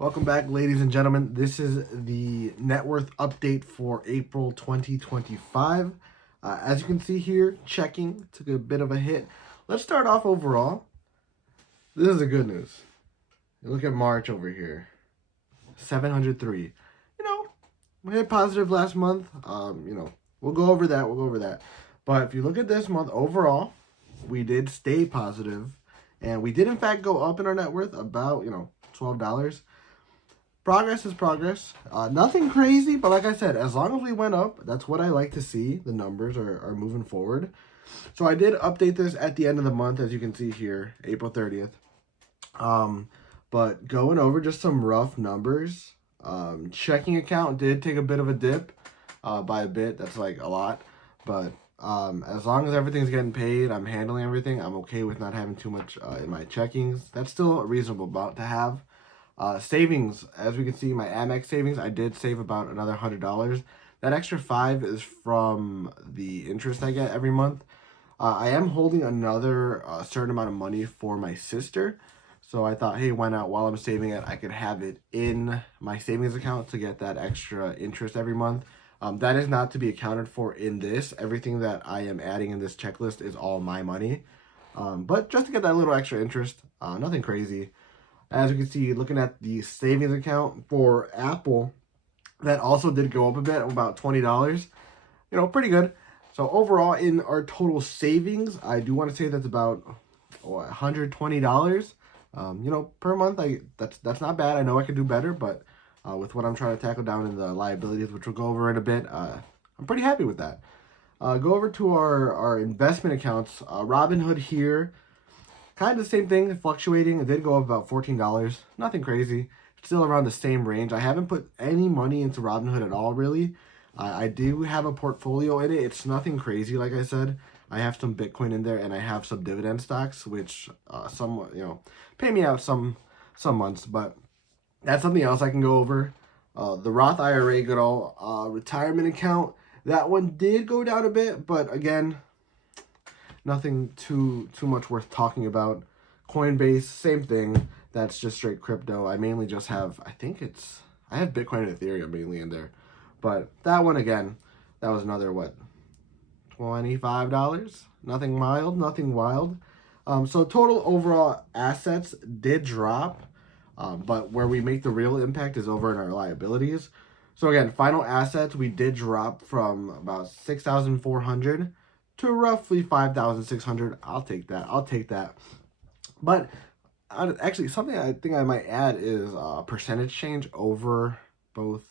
Welcome back, ladies and gentlemen. This is the net worth update for April 2025. As you can see here, checking took a bit of a hit. Let's start off overall. This is the good news. You look at March over here, 703. We hit positive last month. We'll go over that. But if you look at this month overall, we did stay positive, and we did in fact go up in our net worth about $12. Progress is progress. Nothing crazy, but like I said, as long as we went up, that's what I like to see. The numbers are moving forward. So I did update this at the end of the month, as you can see here, April 30th. But going over just some rough numbers. Checking account did take a bit of a dip by a bit. That's like a lot. But as long as everything's getting paid, I'm handling everything. I'm okay with not having too much in my checkings. That's still a reasonable amount to have. Savings, as we can see, my Amex savings, I did save about another $100. That extra $5 is from the interest I get every month. I am holding another certain amount of money for my sister. So I thought, hey, why not? While I'm saving it, I could have it in my savings account to get that extra interest every month. That is not to be accounted for in this. Everything that I am adding in this checklist is all my money. But just to get that little extra interest, nothing crazy. As you can see, looking at the savings account for Apple, that also did go up a bit, about $20. Pretty good. So overall, in our total savings, I do want to say that's about $120. Per month. That's not bad. I know I could do better, but with what I'm trying to tackle down in the liabilities, which we'll go over in a bit, I'm pretty happy with that. Go over to our investment accounts. Robinhood here. Kind of the same thing, fluctuating. It did go up about $14. Nothing crazy. Still around the same range. I haven't put any money into Robinhood at all, really. I do have a portfolio in it. It's nothing crazy, like I said. I have some Bitcoin in there, and I have some dividend stocks, which somewhat, pay me out some months. But that's something else I can go over. The Roth IRA, good old retirement account. That one did go down a bit, but again, nothing too much worth talking about. Coinbase, same thing. That's just straight crypto. I mainly just have, I have Bitcoin and Ethereum mainly in there. But that one, again, that was another, $25? Nothing mild, nothing wild. So total overall assets did drop. But where we make the real impact is over in our liabilities. So again, final assets, we did drop from about 6,400 to roughly 5,600. I'll take that. But actually, something I think I might add is percentage change over both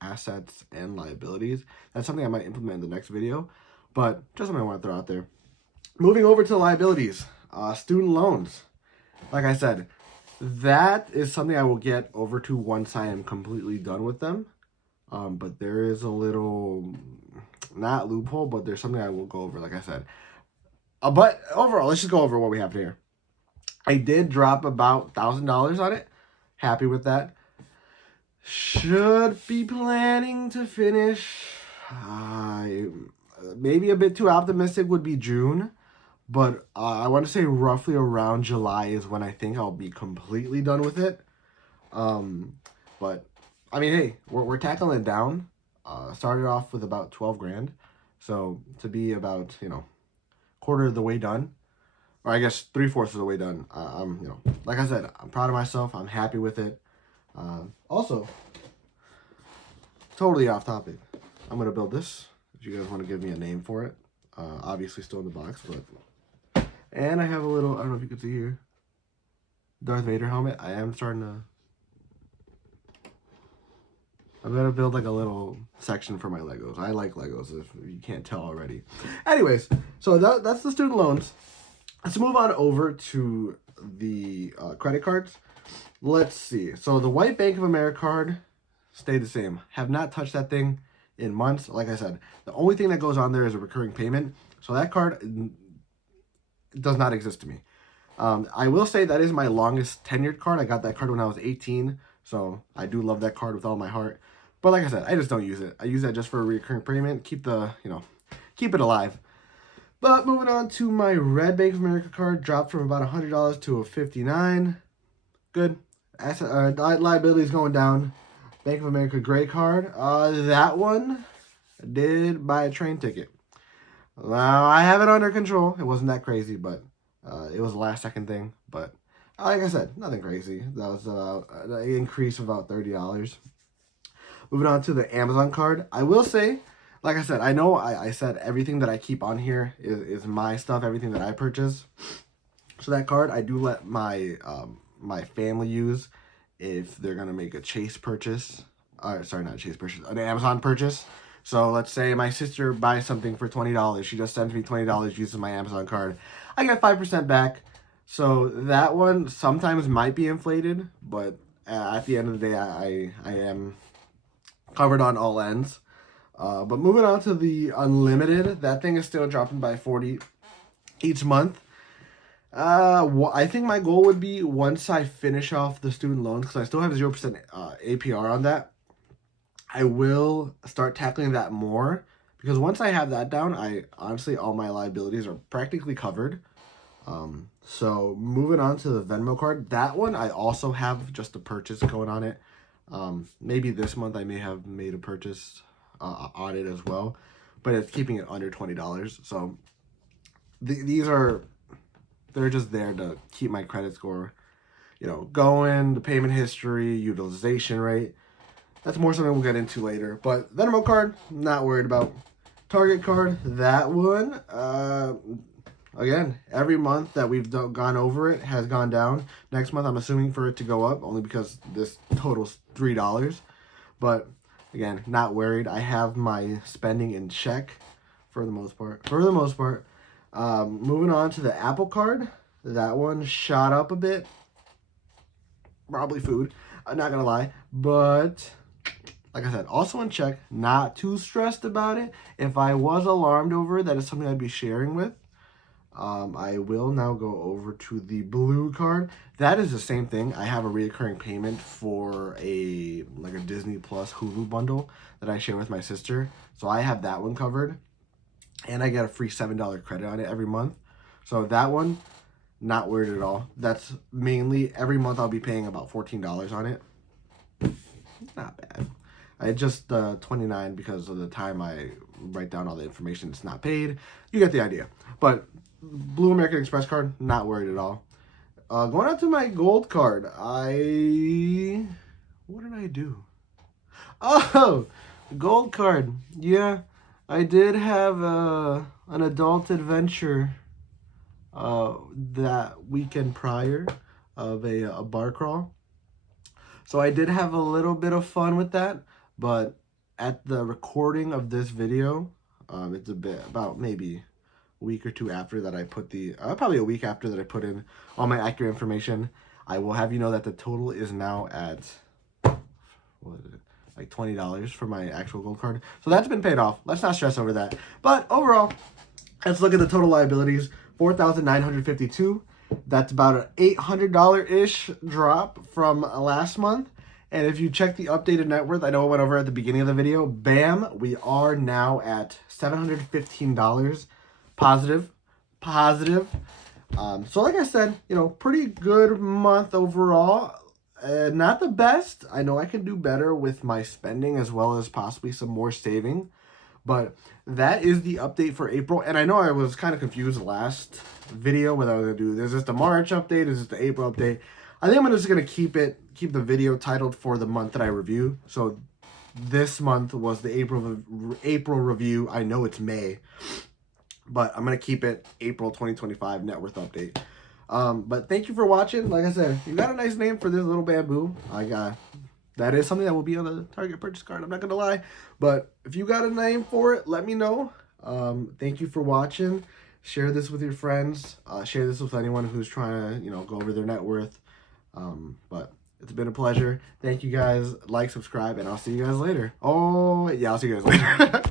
assets and liabilities. That's something I might implement in the next video, but just something I want to throw out there. Moving over to liabilities, student loans. Like I said, that is something I will get over to once I am completely done with them. But there is a little, not loophole, but there's something I will go over, like I said. But overall, let's just go over what we have here. I did drop about $1,000 on it. Happy with that. Should be planning to finish. Maybe a bit too optimistic would be June. But I want to say roughly around July is when I think I'll be completely done with it. But I mean, hey, we're tackling it down. Started off with about 12 grand. So to be about, quarter of the way done, or I guess 3/4 of the way done, I'm, like I said, I'm proud of myself. I'm happy with it. Also, totally off topic. I'm going to build this. If you guys want to give me a name for it. Obviously still in the box, but. And I have a little, I don't know if you can see here, Darth Vader helmet. I'm gonna build like a little section for my Legos. I like Legos, if you can't tell already. Anyways, so that's the student loans. Let's move on over to the credit cards. Let's see. So the white Bank of America card stayed the same. Have not touched that thing in months. Like I said, the only thing that goes on there is a recurring payment. So that card does not exist to me. I will say that is my longest tenured card. I got that card when I was 18. So I do love that card with all my heart. But like I said, I just don't use it. I use that just for a recurring payment. Keep it alive. But moving on to my red Bank of America card, dropped from about $100 to a $59. Good. liabilities going down. Bank of America Gray card. That one did buy a train ticket. Now, I have it under control. It wasn't that crazy, but it was a last second thing. But like I said, nothing crazy. That was an increase of about $30. Moving on to the Amazon card. I will say, like I said, I know I said everything that I keep on here is my stuff, everything that I purchase. So that card, I do let my my family use if they're going to make a Chase purchase. Sorry, not a Chase purchase, an Amazon purchase. So let's say my sister buys something for $20. She just sends me $20 using my Amazon card. I get 5% back. So that one sometimes might be inflated, but at the end of the day, I am covered on all ends. But moving on to the unlimited, that thing is still dropping by 40 each month. I think my goal would be once I finish off the student loans, because I still have 0% APR on that, I will start tackling that more, because once I have that down, I honestly, all my liabilities are practically covered. So moving on to the Venmo card, that one I also have just a purchase going on it. Maybe this month I may have made a purchase on it as well, but it's keeping it under $20. So these are, they're just there to keep my credit score, you know, going, the payment history, utilization rate. That's more something we'll get into later. But Venmo card, not worried about. Target card, that one, again, every month that we've gone over it has gone down. Next month, I'm assuming for it to go up, only because this totals $3. But again, not worried. I have my spending in check for the most part. Moving on to the Apple card, that one shot up a bit. Probably food, I'm not gonna lie, but like I said, also in check, not too stressed about it. If I was alarmed over it, that is something I'd be sharing with. I will now go over to the blue card. That is the same thing. I have a reoccurring payment for a Disney Plus Hulu bundle that I share with my sister. So I have that one covered. And I get a free $7 credit on it every month. So that one, not worried at all. That's mainly, every month I'll be paying about $14 on it. Not bad. I just $29 because of the time I write down all the information. It's not paid. You get the idea. But Blue American Express card, not worried at all. Going on to my gold card, what did I do? Oh, gold card. Yeah, I did have an adult adventure that weekend prior of a bar crawl. So I did have a little bit of fun with that, but at the recording of this video, it's about maybe a week or two after that I put probably a week after that I put in all my accurate information. I will have you know that the total is now at, what is it, like $20 for my actual gold card. So that's been paid off. Let's not stress over that. But overall, let's look at the total liabilities. $4,952. That's about an $800-ish drop from last month. And if you check the updated net worth, I know I went over at the beginning of the video, bam, we are now at $715 positive. So like I said, you know, pretty good month overall. Not the best. I know I can do better with my spending as well as possibly some more saving. But that is the update for April. And I know I was kind of confused last video whether I was going to do, is this the March update? Is this the April update? I think I'm just going to keep the video titled for the month that I review. So this month was the April review. I know it's May, but I'm going to keep it April 2025 net worth update. But thank you for watching. Like I said, you got a nice name for this little bamboo. That is something that will be on the Target purchase card. I'm not going to lie. But if you got a name for it, let me know. Thank you for watching. Share this with your friends. Share this with anyone who's trying to, you know, go over their net worth. But it's been a pleasure. Thank you guys. Like, subscribe, and I'll see you guys later. Oh, yeah, I'll see you guys later.